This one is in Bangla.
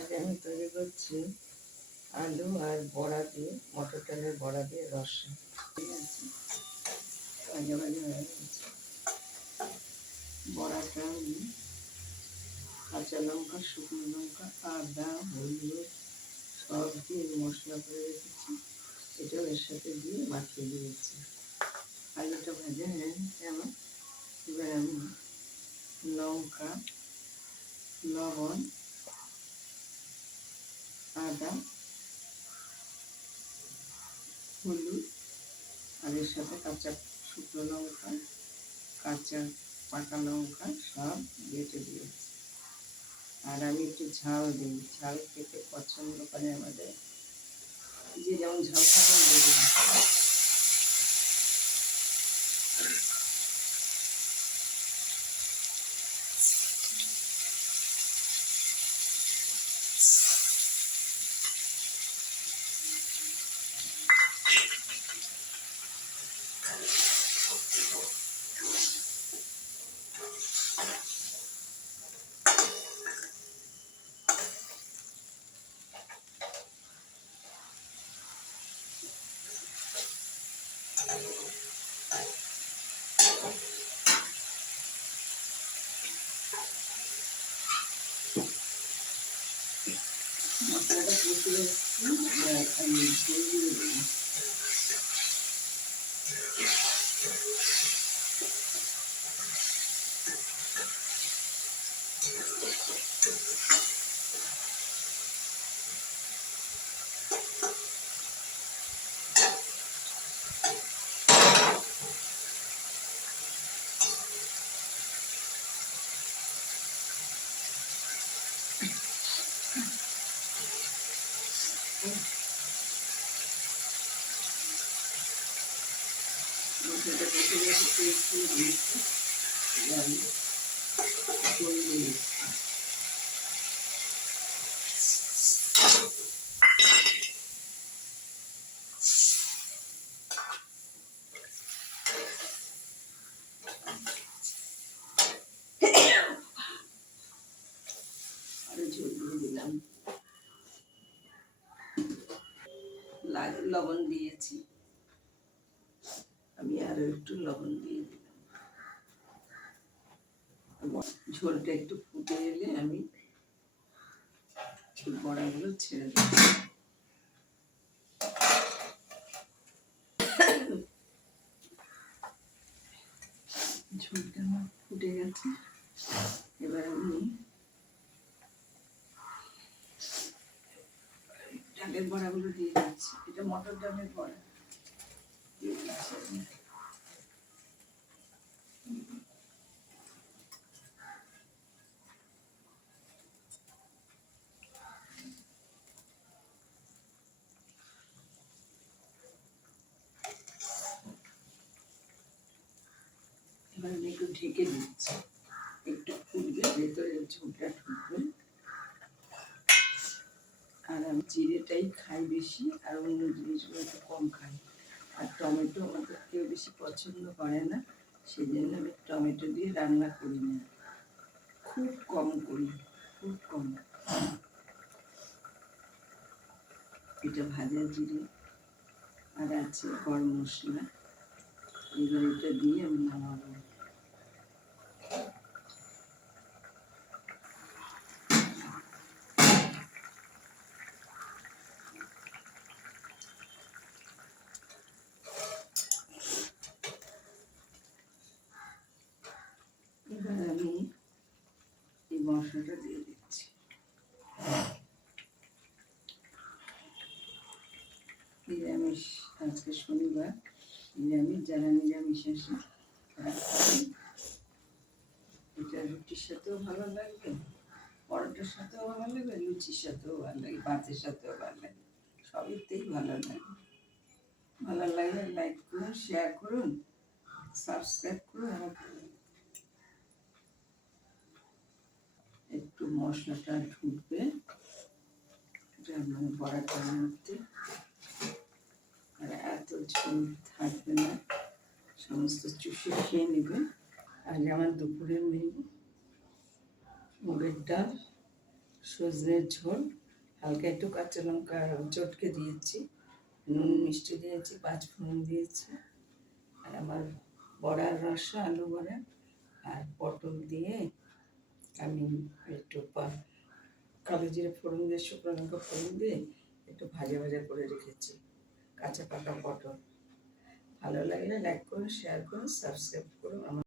আগে আমি তৈরি করছি আলু আর বড়া দিয়ে, মটর ডালের বড়া দিয়ে রসা। ঠিক আছে, ভাজা ভাজা হয়ে গেছে। বড়াটা আমি কাঁচা লঙ্কা, শুকনো লঙ্কা, আদা, হলুদ সব দিয়ে মশলা করে রেখেছি, এটাও এর সাথে দিয়ে মাখিয়ে দিয়েছি। আলুটা ভাজা হয়ে গেছে আমার। এবার আমি লঙ্কা, লবণ, আদা, হলুদ আর এর সাথে কাঁচা শুকনো লঙ্কা, কাঁচা পাকা লঙ্কা সব বেটে দিয়েছি। আর আমি একটু ঝাল দিই, ঝাল খেতে পছন্দ করে আমাদের, যে যেমন ঝাল খাবেন দেবেন। মশলাটা কষিয়ে আমি ঝোল দিয়ে দেবো। মশলাটা কষিয়ে একটু দিচ্ছি, আমি ঝোল দিয়ে দিচ্ছি। আরো ঝোল দিয়ে দিলাম, লবণ দিয়েছি, আমি আরো একটু লবণ দিয়ে দিলাম। ঝোলটা একটু ফুটে এলে আমি বড়াগুলো ছেড়ে দেবো। ঝোলটা আমার ফুটে গেছে, এবার আমি ডালের বড়াগুলো দিয়ে দিচ্ছি। এটা মটর ডালের বড়া দিয়ে দিচ্ছি আমি। এবার আমি একটু ঢেকে দিচ্ছি, একটু ফুটবে, ভেতরে ঝোলটা ঢুকবে। আর আমি জিরেটাই খাই বেশি, আর অন্য জিনিসগুলো একটু কম খাই। আর টমেটো আমাদের কেউ বেশি পছন্দ করে না, সেই জন্য আমি টমেটো দিয়ে রান্না করি না, খুব কম করি, খুব কম। এটা ভাজা জিরে আর আছে গরম মশলা, এবার এটা দিয়ে আমি নামাবো। এবার আমি এই মশলাটা দিয়ে দিচ্ছি। নিরামিষ, আজকে শনিবার, নিরামিষ, যারা নিরামিষ আসে তারা খাবে। এটা রুটির সাথেও ভালো লাগবে, পরোটার সাথেও ভালো লাগবে, লুচির সাথেও ভালো লাগে, ভাতের সাথেও ভালো লাগে, সবইতেই ভালো লাগে। ভালো লাগলে লাইক করুন, শেয়ার করুন, সাবস্ক্রাইব করুন। একটু মশলাটা ঢুকবে, এটা মানে বড়াটার মধ্যে, আর এত ঝোল থাকবে না, সমস্ত চুষে খেয়ে নেবে। আজ আমার দুপুরের মেনু মুগের ডাল, সজনের ঝোল, হালকা একটু কাঁচা লঙ্কা চটকে দিয়েছি, নুন মিষ্টি দিয়েছি, 5 ফোড়ন দিয়েছি, আর আমার বড়ার রসা, আলু বড়া আর পটল দিয়ে আমি একটু কালো জিরে ফোড়ন দিয়ে, শুকনো লঙ্কা ফোড়ন দিয়ে একটু ভাজা ভাজা করে রেখেছি, কাঁচা পাকা পটল। ভালো লাগলে লাইক করুন, শেয়ার করুন, সাবস্ক্রাইব করুন আমার।